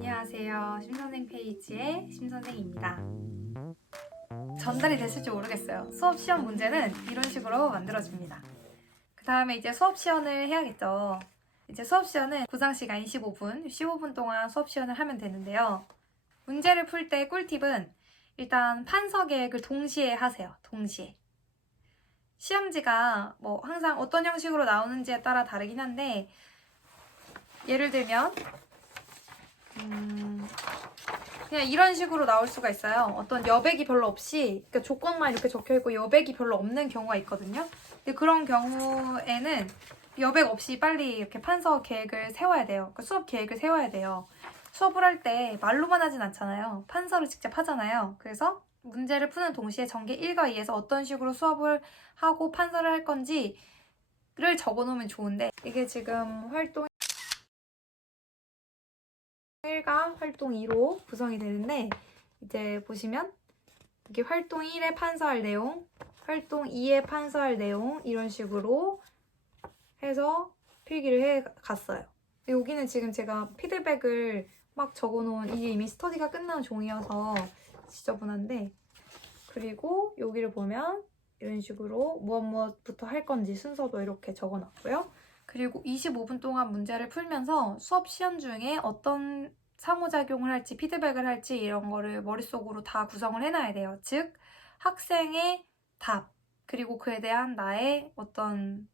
안녕하세요. 심선생 페이지의 심선생입니다. 전달이 됐을지 모르겠어요. 수업 시험 문제는 이런 식으로 만들어집니다. 그 다음에 이제 수업 시연을 해야겠죠. 이제 수업 시연은 구상 시간 25분, 15분 동안 수업 시연을 하면 되는데요. 문제를 풀 때 꿀팁은 일단 판서 계획을 동시에 하세요. 동시에. 시험지가 뭐 항상 어떤 형식으로 나오는지에 따라 다르긴 한데, 예를 들면 그냥 이런 식으로 나올 수가 있어요. 어떤 여백이 별로 없이, 그러니까 조건만 이렇게 적혀있고 여백이 별로 없는 경우가 있거든요. 근데 그런 경우에는 여백 없이 빨리 이렇게 판서 계획을 세워야 돼요. 그러니까 수업 계획을 세워야 돼요. 수업을 할 때 말로만 하진 않잖아요. 판서를 직접 하잖아요. 그래서 문제를 푸는 동시에 전개 1과 2에서 어떤 식으로 수업을 하고 판서를 할 건지를 적어놓으면 좋은데, 이게 지금 활동 1과 활동 2로 구성이 되는데, 이제 보시면 이게 활동 1에 판서할 내용, 활동 2에 판서할 내용, 이런 식으로 해서 필기를 해 갔어요. 여기는 지금 제가 피드백을 막 적어놓은, 이게 이미 스터디가 끝난 종이어서 지저분한데, 그리고 여기를 보면 이런 식으로 무엇부터 할 건지 순서도 이렇게 적어놨고요. 그리고 25분 동안 문제를 풀면서 수업 시연 중에 어떤 상호작용을 할지, 피드백을 할지 이런 거를 머릿속으로 다 구성을 해놔야 돼요. 즉, 학생의 답, 그리고 그에 대한 나의 어떤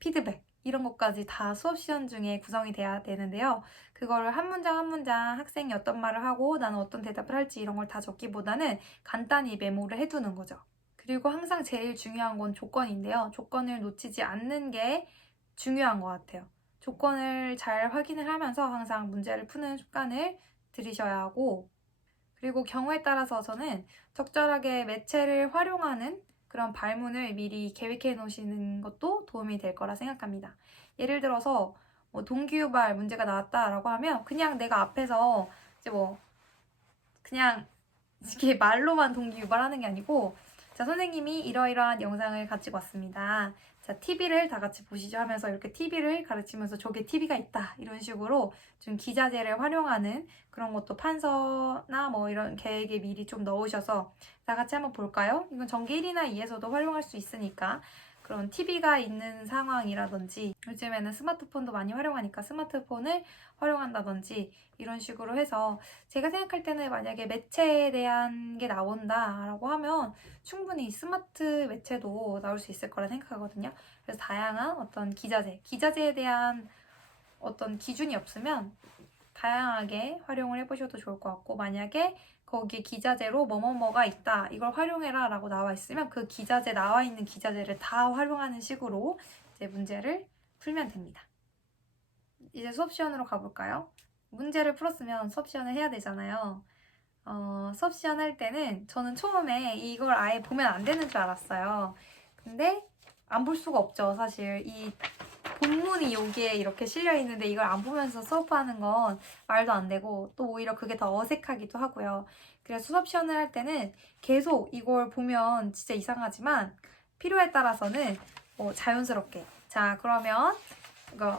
피드백, 이런 것까지 다 수업 시연 중에 구성이 돼야 되는데요. 그거를 한 문장 한 문장 학생이 어떤 말을 하고 나는 어떤 대답을 할지 이런 걸 다 적기보다는 간단히 메모를 해두는 거죠. 그리고 항상 제일 중요한 건 조건인데요. 조건을 놓치지 않는 게 중요한 것 같아요. 조건을 잘 확인을 하면서 항상 문제를 푸는 습관을 들이셔야 하고, 그리고 경우에 따라서 저는 적절하게 매체를 활용하는 그런 발문을 미리 계획해 놓으시는 것도 도움이 될 거라 생각합니다. 예를 들어서 뭐 동기유발 문제가 나왔다라고 하면 그냥 내가 앞에서 이제 뭐 그냥 이렇게 말로만 동기유발하는 게 아니고, 자, 선생님이 이러이러한 영상을 가지고 왔습니다. 자, TV를 다 같이 보시죠 하면서 이렇게 TV를 가르치면서 저게 TV가 있다, 이런 식으로 좀 기자재를 활용하는 그런 것도 판서나 뭐 이런 계획에 미리 좀 넣으셔서 다 같이 한번 볼까요? 이건 전개 1이나 2에서도 활용할 수 있으니까, 그런 TV가 있는 상황이라든지, 요즘에는 스마트폰도 많이 활용하니까 스마트폰을 활용한다든지, 이런 식으로 해서 제가 생각할 때는 만약에 매체에 대한 게 나온다라고 하면 충분히 스마트 매체도 나올 수 있을 거라 생각하거든요. 그래서 다양한 어떤 기자재에 대한 어떤 기준이 없으면 다양하게 활용을 해보셔도 좋을 것 같고, 만약에 거기에 기자재로 뭐뭐뭐가 있다, 이걸 활용해라 라고 나와 있으면 그 기자재, 나와 있는 기자재를 다 활용하는 식으로 이제 문제를 풀면 됩니다. 이제 수업 시연으로 가볼까요? 문제를 풀었으면 수업 시연을 해야 되잖아요. 수업 시연 할 때는 저는 처음에 이걸 아예 보면 안 되는 줄 알았어요. 근데 안 볼 수가 없죠. 사실 이 본문이 여기에 이렇게 실려 있는데 이걸 안 보면서 수업하는 건 말도 안 되고, 또 오히려 그게 더 어색하기도 하고요. 그래서 수업 시연을 할 때는 계속 이걸 보면 진짜 이상하지만 필요에 따라서는 자연스럽게, 자, 그러면 이거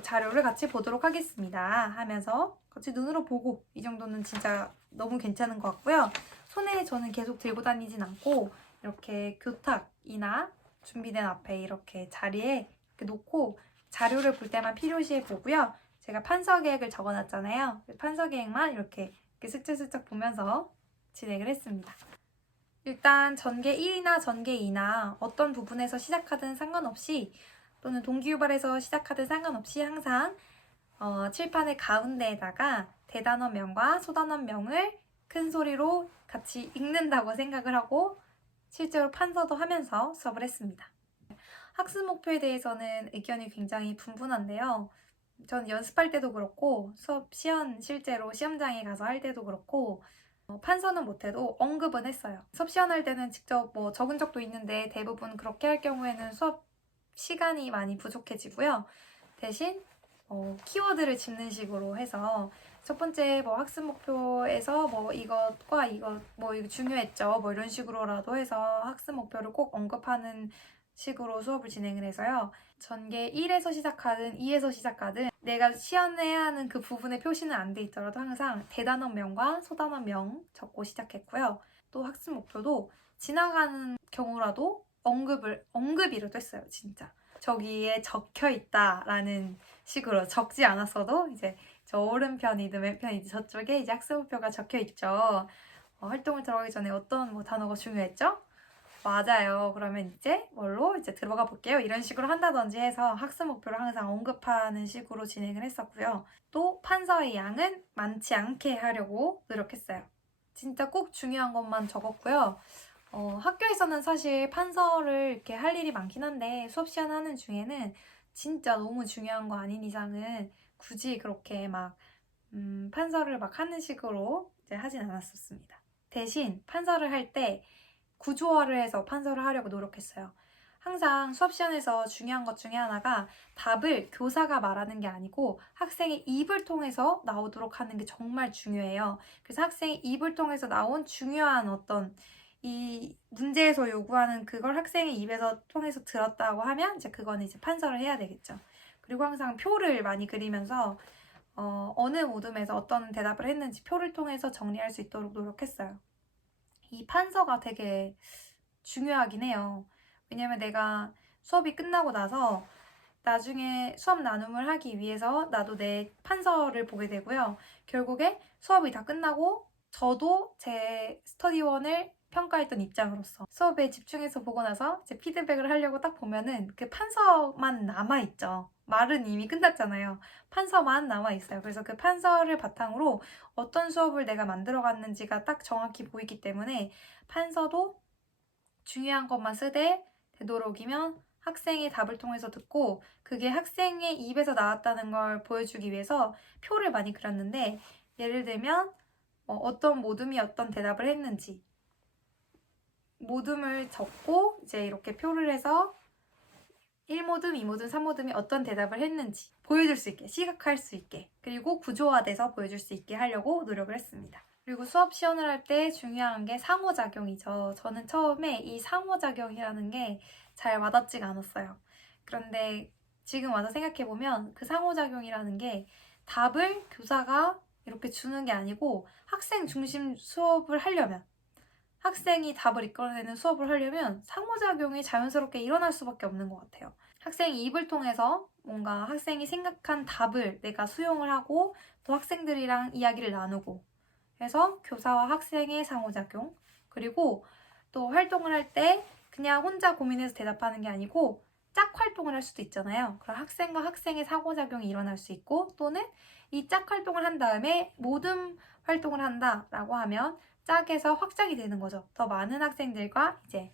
자료를 같이 보도록 하겠습니다 하면서 같이 눈으로 보고, 이 정도는 진짜 너무 괜찮은 것 같고요. 손에 저는 계속 들고 다니진 않고 이렇게 교탁이나 준비된 앞에 이렇게 자리에 이렇게 놓고 자료를 볼 때만 필요시해 보고요. 제가 판서 계획을 적어놨잖아요. 판서 계획만 이렇게 슬쩍슬쩍 보면서 진행을 했습니다. 일단 전개 1이나 전개 2나 어떤 부분에서 시작하든 상관없이, 또는 동기유발에서 시작하든 상관없이 항상 칠판의 가운데에다가 대단원명과 소단원명을 큰 소리로 같이 읽는다고 생각을 하고 실제로 판서도 하면서 수업을 했습니다. 학습 목표에 대해서는 의견이 굉장히 분분한데요. 전 연습할 때도 그렇고 수업 실제로 시험장에 가서 할 때도 그렇고, 판서는 못해도 언급은 했어요. 수업 시연할 때는 직접 뭐 적은 적도 있는데 대부분 그렇게 할 경우에는 수업 시간이 많이 부족해지고요. 대신 키워드를 짚는 식으로 해서 첫 번째 뭐 학습 목표에서 뭐 이것과 이거 뭐 이거 중요했죠. 뭐 이런 식으로라도 해서 학습 목표를 꼭 언급하는 식으로 수업을 진행을 해서요. 전개 1에서 시작하든 2에서 시작하든 내가 시연해야 하는 그 부분의 표시는 안 돼 있더라도 항상 대단원명과 소단원명 적고 시작했고요. 또 학습 목표도 지나가는 경우라도 언급이라도 했어요. 진짜. 저기에 적혀 있다라는 식으로 적지 않았어도 이제 저 오른편이든 왼편이든 저쪽에 이제 학습 목표가 적혀 있죠. 활동을 들어가기 전에 어떤 뭐 단어가 중요했죠? 맞아요. 그러면 이제 뭘로 이제 들어가 볼게요. 이런 식으로 한다든지 해서 학습 목표를 항상 언급하는 식으로 진행을 했었고요. 또 판서의 양은 많지 않게 하려고 노력했어요. 진짜 꼭 중요한 것만 적었고요. 학교에서는 사실 판서를 이렇게 할 일이 많긴 한데 수업 시간 하는 중에는 진짜 너무 중요한 거 아닌 이상은 굳이 그렇게 막 판서를 막 하는 식으로 이제 하진 않았었습니다. 대신 판서를 할 때 구조화를 해서 판서를 하려고 노력했어요. 항상 수업 시간에서 중요한 것 중에 하나가 답을 교사가 말하는 게 아니고 학생의 입을 통해서 나오도록 하는 게 정말 중요해요. 그래서 학생의 입을 통해서 나온 중요한 어떤 이 문제에서 요구하는 그걸 학생의 입에서 통해서 들었다고 하면 이제 그거는 이제 판서를 해야 되겠죠. 그리고 항상 표를 많이 그리면서 어느 모둠에서 어떤 대답을 했는지 표를 통해서 정리할 수 있도록 노력했어요. 이 판서가 되게 중요하긴 해요. 왜냐면 내가 수업이 끝나고 나서 나중에 수업 나눔을 하기 위해서 나도 내 판서를 보게 되고요. 결국에 수업이 다 끝나고 저도 제 스터디원을 평가했던 입장으로서 수업에 집중해서 보고 나서 제 피드백을 하려고 딱 보면은 그 판서만 남아있죠. 말은 이미 끝났잖아요. 판서만 남아있어요. 그래서 그 판서를 바탕으로 어떤 수업을 내가 만들어갔는지가 딱 정확히 보이기 때문에 판서도 중요한 것만 쓰되 되도록이면 학생의 답을 통해서 듣고 그게 학생의 입에서 나왔다는 걸 보여주기 위해서 표를 많이 그렸는데 예를 들면 어떤 모둠이 어떤 대답을 했는지 모둠을 적고 이제 이렇게 표를 해서 1모둠, 2모둠, 3모둠이 어떤 대답을 했는지 보여줄 수 있게, 시각할 수 있게 그리고 구조화돼서 보여줄 수 있게 하려고 노력을 했습니다. 그리고 수업 시연을 할 때 중요한 게 상호작용이죠. 저는 처음에 이 상호작용이라는 게 잘 와닿지가 않았어요. 그런데 지금 와서 생각해보면 그 상호작용이라는 게 답을 교사가 이렇게 주는 게 아니고 학생 중심 수업을 하려면 학생이 답을 이끌어내는 수업을 하려면 상호작용이 자연스럽게 일어날 수밖에 없는 것 같아요. 학생이 입을 통해서 뭔가 학생이 생각한 답을 내가 수용을 하고 또 학생들이랑 이야기를 나누고 해서 교사와 학생의 상호작용 그리고 또 활동을 할 때 그냥 혼자 고민해서 대답하는 게 아니고 짝 활동을 할 수도 있잖아요. 그럼 학생과 학생의 상호작용이 일어날 수 있고 또는 이 짝 활동을 한 다음에 모든 활동을 한다라고 하면 짝에서 확장이 되는 거죠. 더 많은 학생들과 이제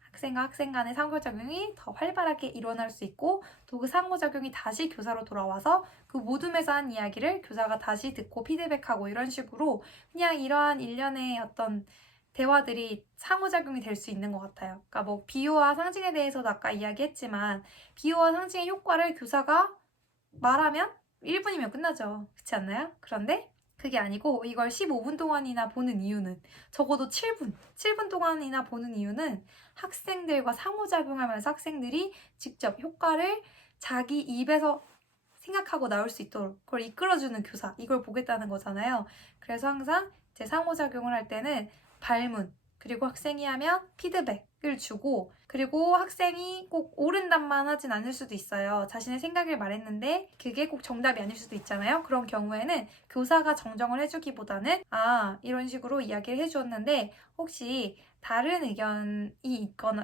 학생과 학생 간의 상호작용이 더 활발하게 일어날 수 있고 또 그 상호작용이 다시 교사로 돌아와서 그 모둠에서 한 이야기를 교사가 다시 듣고 피드백하고 이런 식으로 그냥 이러한 일련의 어떤 대화들이 상호작용이 될 수 있는 것 같아요. 그러니까 뭐 비유와 상징에 대해서도 아까 이야기했지만 비유와 상징의 효과를 교사가 말하면 1분이면 끝나죠. 그렇지 않나요? 그런데 그게 아니고 이걸 15분 동안이나 보는 이유는 적어도 7분 동안이나 보는 이유는 학생들과 상호작용하면서 학생들이 직접 효과를 자기 입에서 생각하고 나올 수 있도록 그걸 이끌어주는 교사 이걸 보겠다는 거잖아요. 그래서 항상 제 상호작용을 할 때는 발문 그리고 학생이 하면 피드백을 주고 그리고 학생이 꼭 옳은 답만 하진 않을 수도 있어요. 자신의 생각을 말했는데 그게 꼭 정답이 아닐 수도 있잖아요. 그런 경우에는 교사가 정정을 해주기보다는 이런 식으로 이야기를 해주었는데 혹시 다른 의견이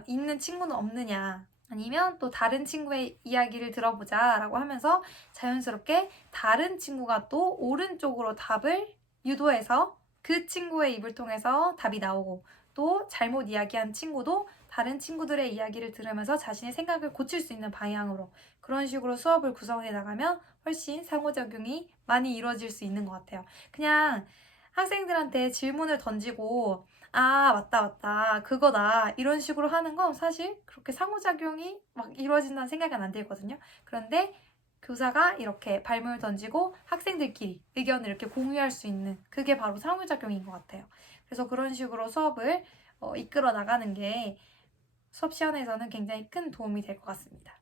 있는 친구는 없느냐 아니면 또 다른 친구의 이야기를 들어보자 라고 하면서 자연스럽게 다른 친구가 또 오른쪽으로 답을 유도해서 그 친구의 입을 통해서 답이 나오고 또 잘못 이야기한 친구도 다른 친구들의 이야기를 들으면서 자신의 생각을 고칠 수 있는 방향으로 그런 식으로 수업을 구성해 나가면 훨씬 상호작용이 많이 이루어질 수 있는 것 같아요. 그냥 학생들한테 질문을 던지고 맞다 그거다 이런 식으로 하는 건 사실 그렇게 상호작용이 막 이루어진다는 생각은 안 들거든요. 그런데 교사가 이렇게 발문을 던지고 학생들끼리 의견을 이렇게 공유할 수 있는 그게 바로 상호작용인 것 같아요. 그래서 그런 식으로 수업을 이끌어 나가는 게 수업 시간에서는 굉장히 큰 도움이 될 것 같습니다.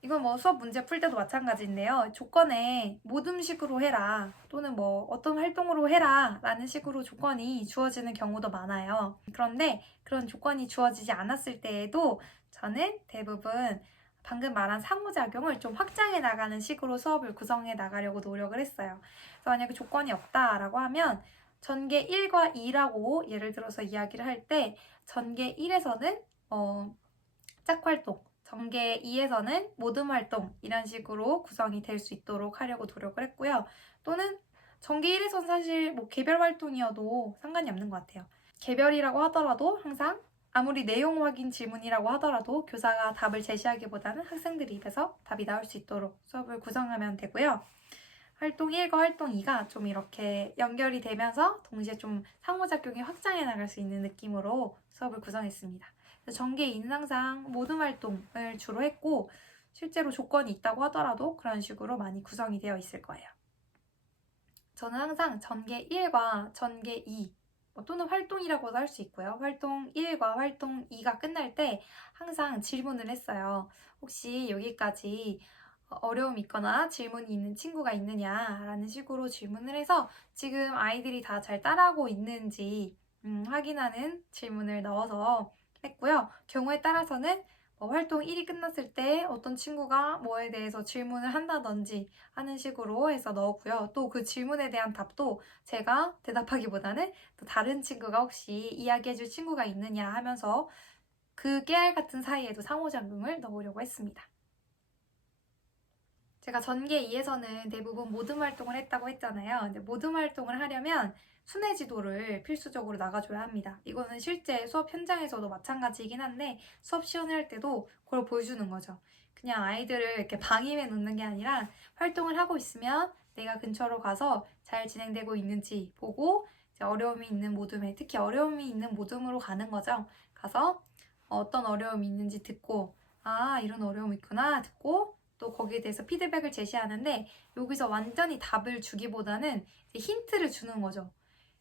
이건 뭐 수업 문제 풀 때도 마찬가지인데요. 조건에 모둠식으로 해라 또는 뭐 어떤 활동으로 해라 라는 식으로 조건이 주어지는 경우도 많아요. 그런데 그런 조건이 주어지지 않았을 때에도 저는 대부분 방금 말한 상호작용을 좀 확장해 나가는 식으로 수업을 구성해 나가려고 노력을 했어요. 그래서 만약에 조건이 없다라고 하면 전개 1과 2라고 예를 들어서 이야기를 할 때 전개 1에서는 짝활동, 전개 2에서는 모둠 활동 이런 식으로 구성이 될 수 있도록 하려고 노력을 했고요. 또는 전개 1에서는 사실 뭐 개별 활동이어도 상관이 없는 것 같아요. 개별이라고 하더라도 항상 아무리 내용 확인 질문이라고 하더라도 교사가 답을 제시하기보다는 학생들 입에서 답이 나올 수 있도록 수업을 구성하면 되고요. 활동 1과 활동 2가 좀 이렇게 연결이 되면서 동시에 좀 상호작용이 확장해 나갈 수 있는 느낌으로 수업을 구성했습니다. 전개 2는 항상 모둠 활동을 주로 했고 실제로 조건이 있다고 하더라도 그런 식으로 많이 구성이 되어 있을 거예요. 저는 항상 전개 1과 전개 2 또는 활동이라고도 할 수 있고요. 활동 1과 활동 2가 끝날 때 항상 질문을 했어요. 혹시 여기까지 어려움이 있거나 질문이 있는 친구가 있느냐라는 식으로 질문을 해서 지금 아이들이 다 잘 따라하고 있는지 확인하는 질문을 넣어서 했고요. 경우에 따라서는 활동 1이 끝났을 때 어떤 친구가 뭐에 대해서 질문을 한다든지 하는 식으로 해서 넣었고요. 또 그 질문에 대한 답도 제가 대답하기보다는 또 다른 친구가 혹시 이야기해줄 친구가 있느냐 하면서 그 깨알 같은 사이에도 상호작용을 넣으려고 했습니다. 제가 전개 2에서는 대부분 모둠 활동을 했다고 했잖아요. 근데 모둠 활동을 하려면 순회 지도를 필수적으로 나가줘야 합니다. 이거는 실제 수업 현장에서도 마찬가지이긴 한데 수업 시연을 할 때도 그걸 보여주는 거죠. 그냥 아이들을 이렇게 방임해 놓는 게 아니라 활동을 하고 있으면 내가 근처로 가서 잘 진행되고 있는지 보고 이제 어려움이 있는 모둠에 특히 어려움이 있는 모둠으로 가는 거죠. 가서 어떤 어려움이 있는지 듣고 아 이런 어려움이 있구나 듣고 또 거기에 대해서 피드백을 제시하는데 여기서 완전히 답을 주기보다는 힌트를 주는 거죠.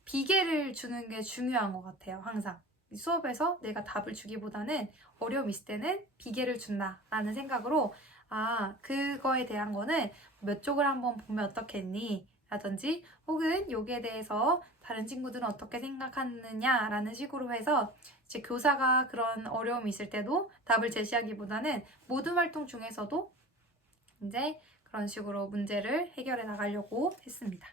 비계를 주는 게 중요한 것 같아요. 항상 수업에서 내가 답을 주기보다는 어려움이 있을 때는 비계를 준다라는 생각으로 아 그거에 대한 거는 몇 쪽을 한번 보면 어떻겠니? 라든지 혹은 여기에 대해서 다른 친구들은 어떻게 생각하느냐라는 식으로 해서 이제 교사가 그런 어려움이 있을 때도 답을 제시하기보다는 모든 활동 중에서도 이제 그런 식으로 문제를 해결해 나가려고 했습니다.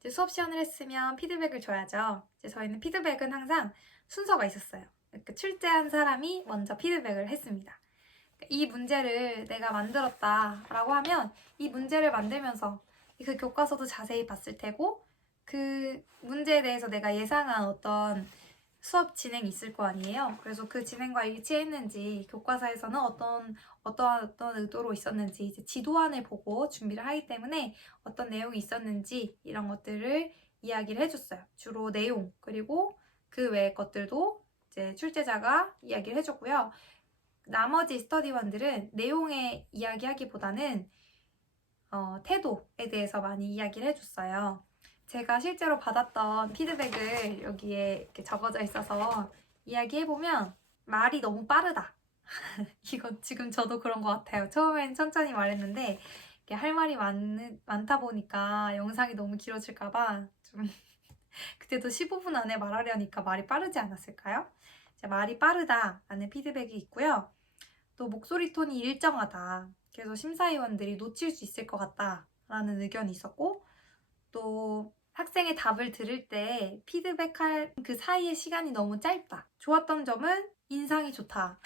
이제 수업 시연을 했으면 피드백을 줘야죠. 이제 저희는 피드백은 항상 순서가 있었어요. 그러니까 출제한 사람이 먼저 피드백을 했습니다. 이 문제를 내가 만들었다라고 하면 이 문제를 만들면서 그 교과서도 자세히 봤을 테고 그 문제에 대해서 내가 예상한 어떤 수업 진행이 있을 거 아니에요. 그래서 그 진행과 일치했는지 교과서에서는 어떠한 의도로 있었는지 이제 지도안을 보고 준비를 하기 때문에 어떤 내용이 있었는지 이런 것들을 이야기를 해줬어요. 주로 내용 그리고 그 외의 것들도 이제 출제자가 이야기를 해줬고요. 나머지 스터디원들은 내용에 이야기하기보다는 태도에 대해서 많이 이야기를 해줬어요. 제가 실제로 받았던 피드백을 여기에 이렇게 적어져 있어서 이야기해보면 말이 너무 빠르다. 이거 지금 저도 그런 것 같아요. 처음엔 천천히 말했는데 이렇게 할 말이 많다 보니까 영상이 너무 길어질까봐 좀 그때도 15분 안에 말하려니까 말이 빠르지 않았을까요? 말이 빠르다라는 피드백이 있고요. 또 목소리 톤이 일정하다. 그래서 심사위원들이 놓칠 수 있을 것 같다라는 의견이 있었고 또 학생의 답을 들을 때 피드백할 그 사이의 시간이 너무 짧다. 좋았던 점은 인상이 좋다.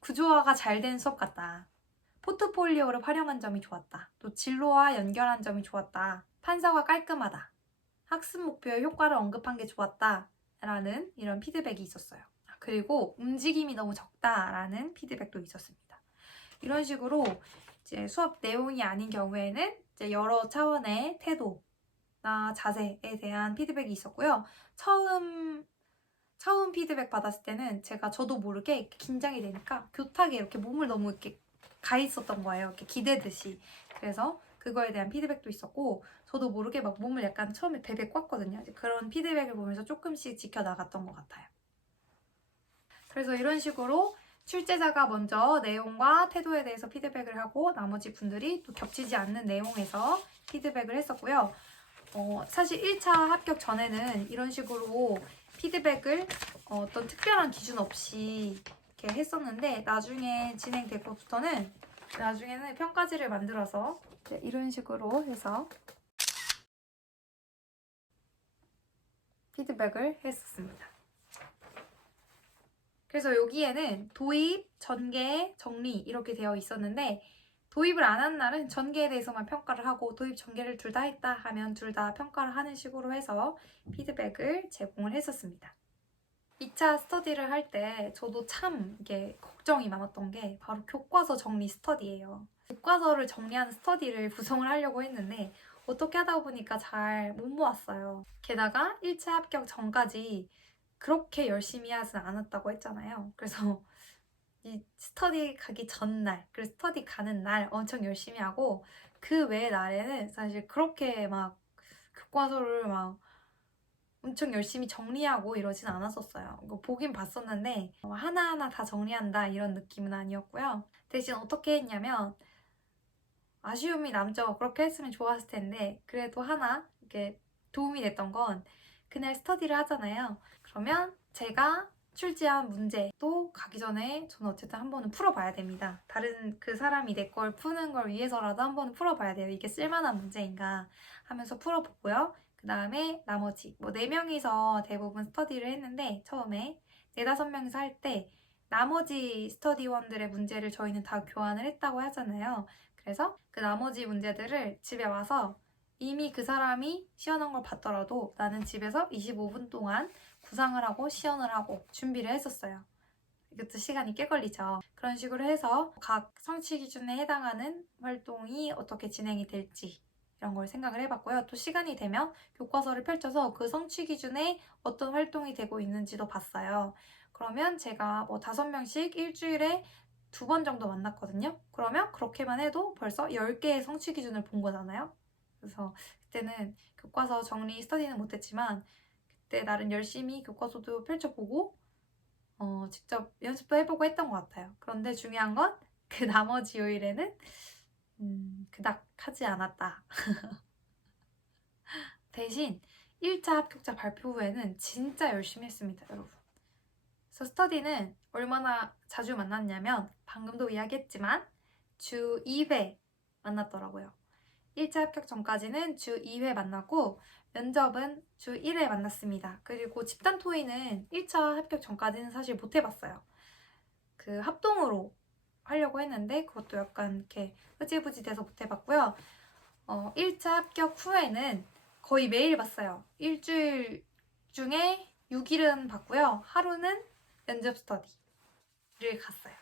구조화가 잘 된 수업 같다. 포트폴리오를 활용한 점이 좋았다. 또 진로와 연결한 점이 좋았다. 판서가 깔끔하다. 학습 목표의 효과를 언급한 게 좋았다. 라는 이런 피드백이 있었어요. 그리고 움직임이 너무 적다라는 피드백도 있었습니다. 이런 식으로 이제 수업 내용이 아닌 경우에는 이제 여러 차원의 태도나 자세에 대한 피드백이 있었고요. 처음 피드백 받았을 때는 저도 모르게 긴장이 되니까 교탁에 이렇게 몸을 너무 이렇게 가 있었던 거예요. 이렇게 기대듯이. 그래서 그거에 대한 피드백도 있었고 저도 모르게 막 몸을 약간 처음에 베베 꽉거든요. 그런 피드백을 보면서 조금씩 지켜나갔던 것 같아요. 그래서 이런 식으로 출제자가 먼저 내용과 태도에 대해서 피드백을 하고 나머지 분들이 또 겹치지 않는 내용에서 피드백을 했었고요. 사실 1차 합격 전에는 이런 식으로 피드백을 어떤 특별한 기준 없이 이렇게 했었는데 나중에 진행되고부터는 나중에는 평가지를 만들어서 이런 식으로 해서 피드백을 했었습니다. 그래서 여기에는 도입, 전개, 정리 이렇게 되어 있었는데 도입을 안 한 날은 전개에 대해서만 평가를 하고 도입, 전개를 둘 다 했다 하면 둘 다 평가를 하는 식으로 해서 피드백을 제공을 했었습니다. 2차 스터디를 할 때 저도 참 이게 걱정이 많았던 게 바로 교과서 정리 스터디예요. 교과서를 정리하는 스터디를 구성을 하려고 했는데 어떻게 하다 보니까 잘 못 모았어요. 게다가 1차 합격 전까지 그렇게 열심히 하진 않았다고 했잖아요. 그래서 이 스터디 가기 전날, 그리고 스터디 가는 날 엄청 열심히 하고 그 외의 날에는 사실 그렇게 막 교과서를 막 엄청 열심히 정리하고 이러진 않았었어요. 이거 보긴 봤었는데 하나하나 다 정리한다 이런 느낌은 아니었고요. 대신 어떻게 했냐면 아쉬움이 남죠. 그렇게 했으면 좋았을 텐데 그래도 하나 이렇게 도움이 됐던 건 그날 스터디를 하잖아요. 그러면 제가 출제한 문제도 가기 전에 저는 어쨌든 한 번은 풀어봐야 됩니다. 다른 그 사람이 내 걸 푸는 걸 위해서라도 한 번은 풀어봐야 돼요. 이게 쓸만한 문제인가 하면서 풀어보고요. 그 다음에 나머지 4명이서 대부분 스터디를 했는데 처음에 4, 5명이서 할 때 나머지 스터디원들의 문제를 저희는 다 교환을 했다고 하잖아요. 그래서 그 나머지 문제들을 집에 와서 이미 그 사람이 시연한 걸 봤더라도 나는 집에서 25분 동안 구상을 하고 시연을 하고 준비를 했었어요. 이것도 시간이 꽤 걸리죠. 그런 식으로 해서 각 성취 기준에 해당하는 활동이 어떻게 진행이 될지 이런 걸 생각을 해봤고요. 또 시간이 되면 교과서를 펼쳐서 그 성취 기준에 어떤 활동이 되고 있는지도 봤어요. 그러면 제가 5명씩 일주일에 2번 정도 만났거든요. 그러면 그렇게만 해도 벌써 10개의 성취 기준을 본 거잖아요. 그래서 그때는 교과서 정리 스터디는 못했지만 그때 나름 열심히 교과서도 펼쳐보고 직접 연습도 해보고 했던 것 같아요. 그런데 중요한 건 그 나머지 요일에는 그닥 하지 않았다. 대신 1차 합격자 발표 후에는 진짜 열심히 했습니다, 여러분. 그래서 스터디는 얼마나 자주 만났냐면 방금도 이야기했지만 주 2회 만났더라고요. 1차 합격 전까지는 주 2회 만났고 면접은 주 1회 만났습니다. 그리고 집단 토의는 1차 합격 전까지는 사실 못 해봤어요. 그 합동으로 하려고 했는데 그것도 약간 이렇게 흐지부지 돼서 못 해봤고요. 1차 합격 후에는 거의 매일 봤어요. 일주일 중에 6일은 봤고요. 하루는 면접 스터디를 갔어요.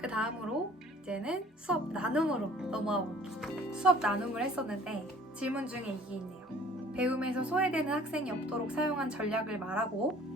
그 다음으로 이제는 수업 나눔으로 넘어가 볼게요. 수업 나눔을 했었는데 질문 중에 이게 있네요. 배움에서 소외되는 학생이 없도록 사용한 전략을 말하고